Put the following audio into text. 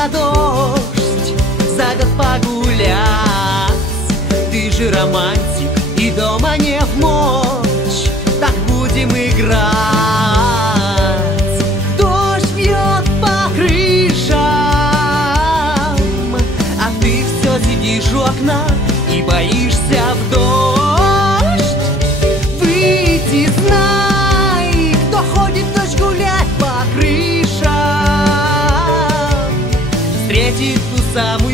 за дождь, за год погулять. Ты же романтик, и дома не в мочь, так будем играть. Дождь бьет по крышам, а ты все сидишь у окна и боишься в дождь выйти. Знай, кто ходит ночь гулять по крышам, встретит ту самую